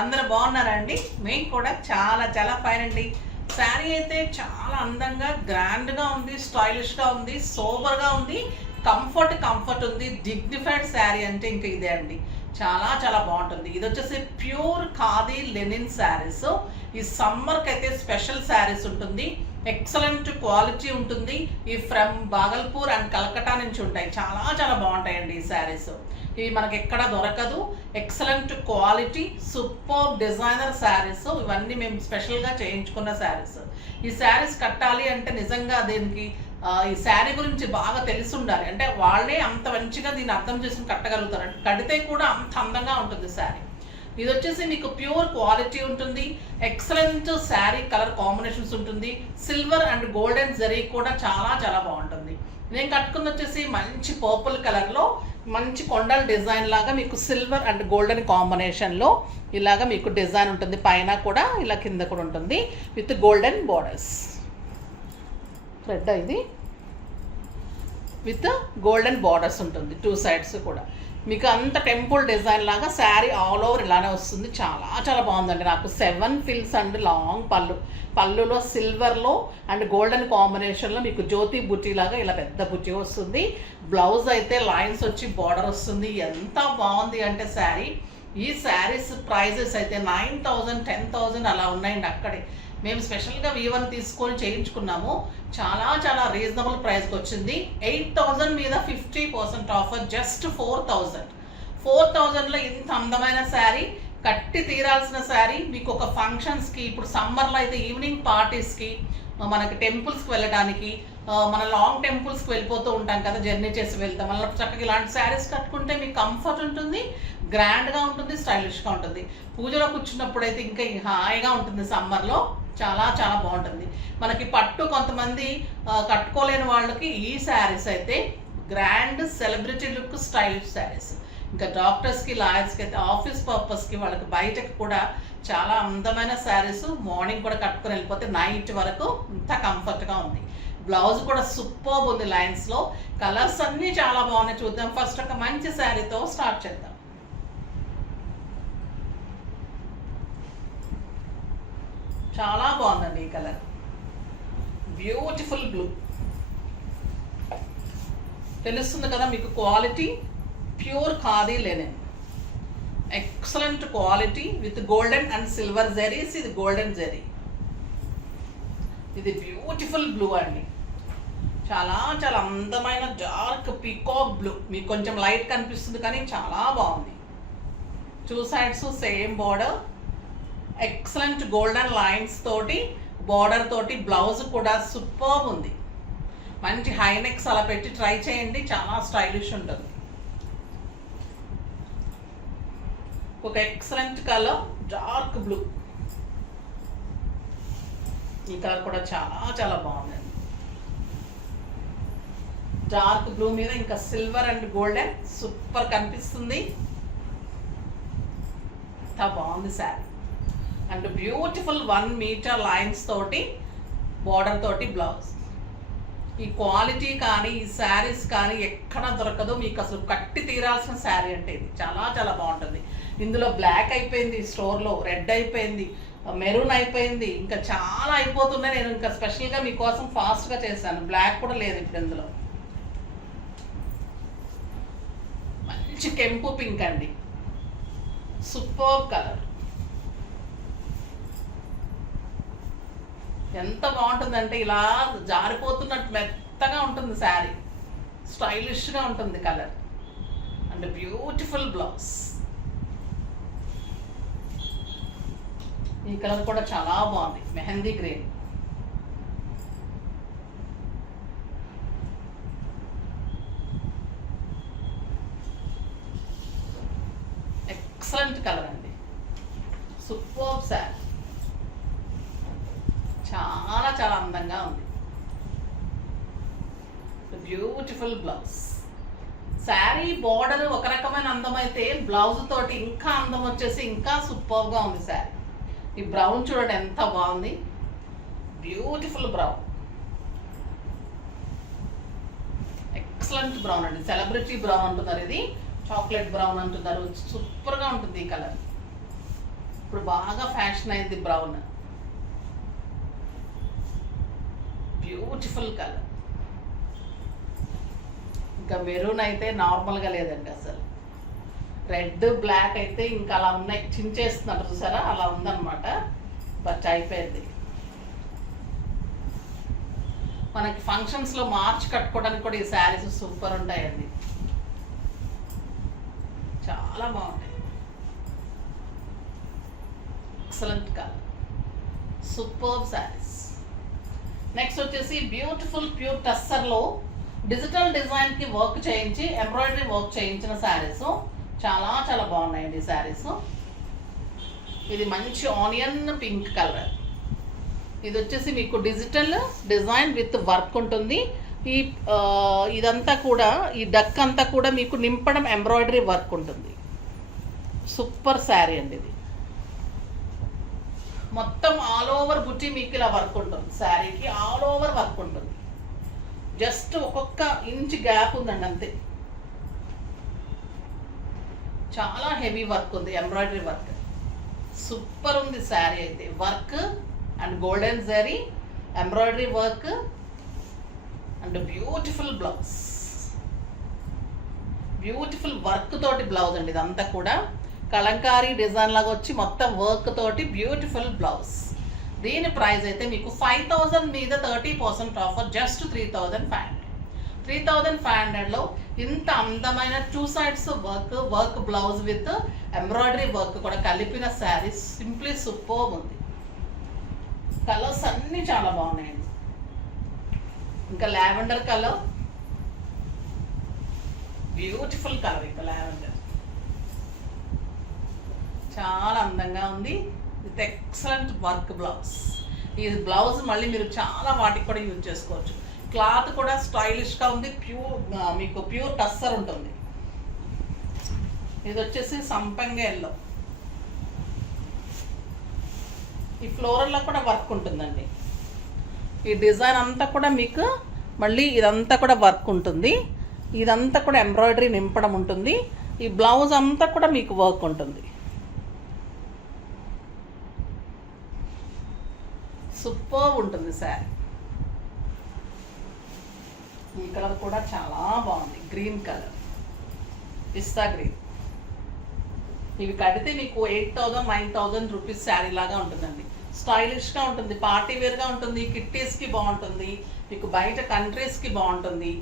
అందరూ బాగున్నారా అండి? మేము కూడా చాలా చాలా ఫైన్ అండి. శారీ అయితే చాలా అందంగా గ్రాండ్గా ఉంది, స్టైలిష్గా ఉంది, సోబర్గా ఉంది, కంఫర్ట్ ఉంది. డిగ్నిఫైడ్ శారీ అంటే ఇంకా ఇదే అండి. చాలా చాలా బాగుంటుంది. ఇది వచ్చేసి ప్యూర్ ఖాదీ లెనిన్ శారీస్. ఈ సమ్మర్కి అయితే స్పెషల్ శారీస్ ఉంటుంది. ఎక్సలెంట్ క్వాలిటీ ఉంటుంది. ఈ ఫ్రమ్ బాగల్పూర్ అండ్ కలకటా నుంచి ఉంటాయి. చాలా చాలా బాగుంటాయండి ఈ శారీస్. ఇవి మనకి ఎక్కడ దొరకదు. Excellent quality, super designer saris. ఇవన్నీ మేము స్పెషల్గా చేయించుకున్న శారీస్. ఈ శారీస్ కట్టాలి అంటే నిజంగా దీనికి ఈ శారీ గురించి బాగా తెలిసి ఉండాలి. అంటే వాళ్ళే అంత మంచిగా దీన్ని అర్థం చేసుకుని కట్టగలుగుతారు. కడితే కూడా అంత అందంగా ఉంటుంది శారీ. ఇది వచ్చేసి మీకు ప్యూర్ క్వాలిటీ ఉంటుంది. ఎక్సలెంట్ శారీ కలర్ కాంబినేషన్స్ ఉంటుంది. సిల్వర్ అండ్ గోల్డెన్ జరీ కూడా చాలా చాలా బాగుంటుంది. నేను కట్టుకుంది వచ్చేసి మంచి పర్పుల్ కలర్లో మంచి కొండల డిజైన్ లాగా మీకు సిల్వర్ అండ్ గోల్డెన్ కాంబినేషన్లో ఇలాగా మీకు డిజైన్ ఉంటుంది. పైన కూడా ఇలా కింద కూడా ఉంటుంది విత్ గోల్డెన్ బోర్డర్స్. రెడ్ ఇది విత్ గోల్డెన్ బార్డర్స్ ఉంటుంది టూ సైడ్స్ కూడా. మీకు అంత టెంపుల్ డిజైన్ లాగా శారీ ఆల్ ఓవర్ ఇలానే వస్తుంది. చాలా చాలా బాగుందండి. నాకు 7 ఫిల్స్ అండ్ లాంగ్ పళ్ళులో సిల్వర్లో అండ్ గోల్డెన్ కాంబినేషన్లో మీకు జ్యోతి బుట్టి లాగా ఇలా పెద్ద బుట్టి వస్తుంది. బ్లౌజ్ అయితే లైన్స్ వచ్చి బార్డర్ వస్తుంది. ఎంత బాగుంది అంటే శారీ. ఈ శారీస్ ప్రైజెస్ అయితే 9,000 10,000 అలా ఉన్నాయండి. అక్కడే మేము స్పెషల్గా V1 తీసుకొని చేయించుకున్నాము. చాలా చాలా రీజనబుల్ ప్రైస్కి వచ్చింది. 8,000 మీద 50% ఆఫర్. జస్ట్ 4,000లో ఇంత అందమైన శారీ కట్టి తీరాల్సిన శారీ. మీకు ఒక ఫంక్షన్స్కి, ఇప్పుడు సమ్మర్లో అయితే ఈవినింగ్ పార్టీస్కి, మనకి టెంపుల్స్కి వెళ్ళడానికి, మన లాంగ్ టెంపుల్స్కి వెళ్ళిపోతూ ఉంటాం కదా, జర్నీ చేసి వెళ్తాం. మళ్ళీ చక్కగా ఇలాంటి శారీస్ కట్టుకుంటే మీకు కంఫర్ట్ ఉంటుంది, గ్రాండ్గా ఉంటుంది, స్టైలిష్గా ఉంటుంది. పూజలో కూర్చున్నప్పుడు అయితే ఇంకా హాయిగా ఉంటుంది. సమ్మర్లో చాలా చాలా బాగుంటుంది. మనకి పట్టు కొంతమంది కట్టుకోలేని వాళ్ళకి ఈ శారీస్ అయితే grand celebrity look stylish saris. ఇంకా డాక్టర్స్కి, లాయర్స్కి అయితే ఆఫీస్ పర్పస్కి, వాళ్ళకి బయటకి కూడా చాలా అందమైన శారీస్. మార్నింగ్ కూడా కట్టుకొని వెళ్ళిపోతే నైట్ వరకు ఇంత కంఫర్ట్గా ఉంది. బ్లౌజ్ కూడా సూపర్ ఉంది లైన్స్లో. కలర్స్ అన్నీ చాలా బాగున్నాయి. చూద్దాం. ఫస్ట్ ఒక మంచి శారీతో స్టార్ట్ చేద్దాం. చాలా బాగుందండి ఈ కలర్. Beautiful blue. తెలుస్తుంది కదా మీకు quality. Pure khadi linen. Excellent quality with golden and silver zaris. ఇది గోల్డెన్ జెరీ. ఇది బ్యూటిఫుల్ బ్లూ అండి. చాలా చాలా అందమైన డార్క్ పీకాక్ బ్లూ. మీకు కొంచెం లైట్ కనిపిస్తుంది కానీ చాలా బాగుంది. Two sides same border. Excellent golden lines తోటి, బార్డర్ తోటి. బ్లౌజ్ కూడా సూపర్ ఉంది. మంచి హైనెక్స్ అలా పెట్టి ట్రై చేయండి. చాలా స్టైలిష్ ఉంటుంది. ఒక ఎక్సలెంట్ కలర్ డార్క్ బ్లూ. ఈ కలర్ కూడా చాలా చాలా బాగుందండి. డార్క్ బ్లూ మీద ఇంకా సిల్వర్ అండ్ గోల్డెన్ సూపర్ కనిపిస్తుంది. ఎంత బాగుంది sari. And beautiful 1 metre lines తోటి, బార్డర్ తోటి బ్లౌజ్. ఈ క్వాలిటీ కానీ, ఈ శారీస్ కానీ ఎక్కడ దొరకదు. మీకు అసలు కట్టి తీరాల్సిన శారీ అంటే ఇది. చాలా చాలా బాగుంటుంది. ఇందులో బ్లాక్ అయిపోయింది, స్టోర్లో రెడ్ అయిపోయింది, మెరూన్ అయిపోయింది, ఇంకా చాలా అయిపోతున్నాయి. నేను ఇంకా స్పెషల్గా మీకోసం ఫాస్ట్గా చేశాను. బ్లాక్ కూడా లేదు ఇప్పుడు ఇందులో. మంచి కెంపు పింక్ అండి. Super colour. ఎంత బాగుంటుందంటే ఇలా జారిపోతున్నట్టు మెత్తగా ఉంటుంది శారీ. స్టైలిష్గా ఉంటుంది కలర్. And beautiful blouse. ఈ కలర్ కూడా చాలా బాగుంది. మెహందీ గ్రీన్. ఎక్సలెంట్ కలర్ అండి. సూపర్ శారీ. చాలా చాలా అందంగా ఉంది. Beautiful blouse. శారీ బార్డర్ ఒక రకమైన అందం అయితే, బ్లౌజ్ తోటి ఇంకా అందం వచ్చేసి ఇంకా సూపర్గా ఉంది శారీ. ఈ బ్రౌన్ చూడండి ఎంత బాగుంది. Beautiful brown. ఎక్సలెంట్ బ్రౌన్ అండి. సెలబ్రిటీ బ్రౌన్ అంటున్నారు. ఇది చాక్లెట్ బ్రౌన్ అంటున్నారు. సూపర్గా ఉంటుంది ఈ కలర్. ఇప్పుడు బాగా ఫ్యాషన్ అయింది బ్రౌన్. Beautiful colour. ఇంకా మెరూన్ అయితే నార్మల్గా లేదండి అసలు. రెడ్ బ్లాక్ అయితే ఇంకా అలా ఉన్నాయి, చించేస్తున్నారు చూసారా, అలా ఉందన్నమాట. బట్ అయిపోయింది. మనకి ఫంక్షన్స్లో మార్చ్ కట్టుకోవడానికి కూడా ఈ శారీస్ సూపర్ ఉంటాయండి, చాలా బాగుంటాయి. Excellent colour, super saris. Next వచ్చేసి బ్యూటిఫుల్ ప్యూర్ టస్సర్లో డిజిటల్ డిజైన్కి వర్క్ చేయించి ఎంబ్రాయిడరీ వర్క్ చేయించిన శారీస్ చాలా చాలా బాగున్నాయండి ఈ శారీస్. ఇది మంచి ఆనియన్ పింక్ కలర్. ఇది వచ్చేసి మీకు డిజిటల్ డిజైన్ విత్ వర్క్ ఉంటుంది. ఈ ఇదంతా కూడా, ఈ డక్ అంతా కూడా మీకు నింపడం ఎంబ్రాయిడరీ వర్క్ ఉంటుంది. సూపర్ శారీ అండి ఇది. మొత్తం ఆల్ ఓవర్ బుట్టి మీకు ఇలా వర్క్ ఉంటుంది. శారీకి ఆల్ ఓవర్ వర్క్ ఉంటుంది. జస్ట్ ఒక్కొక్క ఇంచ్ గ్యాప్ ఉందండి అంతే. చాలా హెవీ వర్క్ ఉంది, ఎంబ్రాయిడరీ వర్క్. సూపర్ ఉంది శారీ అయితే. Work and golden zari, embroidery work and beautiful blouse. Beautiful work తోటి బ్లౌజ్ అండి ఇదంతా కూడా. కలంకారీ డిజైన్ లాగా వచ్చి మొత్తం వర్క్ తోటి బ్యూటిఫుల్ బ్లౌజ్. దీని ప్రైస్ అయితే మీకు 5000 మీద 30% ఆఫర్, జస్ట్ 3500. 3500లో ఇంత అందమైన 2 sides work blouse with embroidery work కూడా కలిపిన శారీ సింప్లీ సూపర్ ఉంది. కలర్స్ అన్నీ చాలా బాగున్నాయండి. ఇంకా లావెండర్ కలర్, బ్యూటిఫుల్ కలర్. ఇంకా లావెండర్ చాలా అందంగా ఉంది విత్ ఎక్సలెంట్ వర్క్ బ్లౌజ్. ఈ బ్లౌజ్ మళ్ళీ మీరు చాలా వాటికి కూడా యూజ్ చేసుకోవచ్చు. క్లాత్ కూడా స్టైలిష్గా ఉంది. మీకు ప్యూర్ టస్సర్ ఉంటుంది. ఇది వచ్చేసి సంపంగి ఎల్లో. ఈ ఫ్లోరల్లో కూడా వర్క్ ఉంటుందండి. ఈ డిజైన్ అంతా కూడా మీకు మళ్ళీ ఇదంతా కూడా వర్క్ ఉంటుంది. ఇదంతా కూడా ఎంబ్రాయిడరీ నింపడం ఉంటుంది. ఈ బ్లౌజ్ అంతా కూడా మీకు వర్క్ ఉంటుంది. సూపర్ ఉంటుంది శారీ. ఈ కలర్ కూడా చాలా బాగుంది, గ్రీన్ కలర్, పిస్తా గ్రీన్. ఇవి కడితే మీకు 8000-9000 రూపీస్ శారీ లాగా ఉంటుందండి. స్టైలిష్గా ఉంటుంది, పార్టీ వేర్గా ఉంటుంది, కిట్టీస్కి బాగుంటుంది, మీకు బయట కంట్రీస్కి బాగుంటుంది.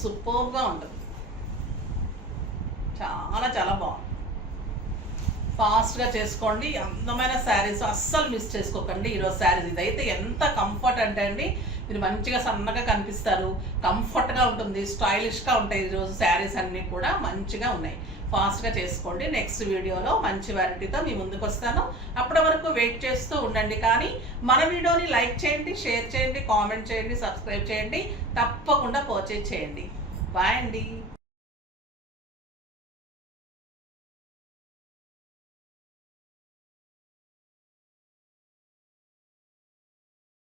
సూపర్గా ఉంటుంది, చాలా చాలా బాగుంది. ఫాస్ట్గా చేసుకోండి. అందమైన శారీస్ అస్సలు మిస్ చేసుకోకండి. ఈరోజు శారీస్ ఇదైతే ఎంత కంఫర్ట్ అంటే అండి, మీరు మంచిగా సన్నగా కనిపిస్తారు, కంఫర్ట్గా ఉంటుంది, స్టైలిష్గా ఉంటాయి. ఈరోజు శారీస్ అన్నీ కూడా మంచిగా ఉన్నాయి. ఫాస్ట్గా చేసుకోండి. నెక్స్ట్ వీడియోలో మంచి వెరైటీతో మీ ముందుకు వస్తాను. అప్పటి వరకు వెయిట్ చేస్తూ ఉండండి. కానీ మన వీడియోని లైక్ చేయండి, షేర్ చేయండి, కామెంట్ చేయండి, సబ్స్క్రైబ్ చేయండి, తప్పకుండా పర్చేజ్ చేయండి. బాయ్ అండి.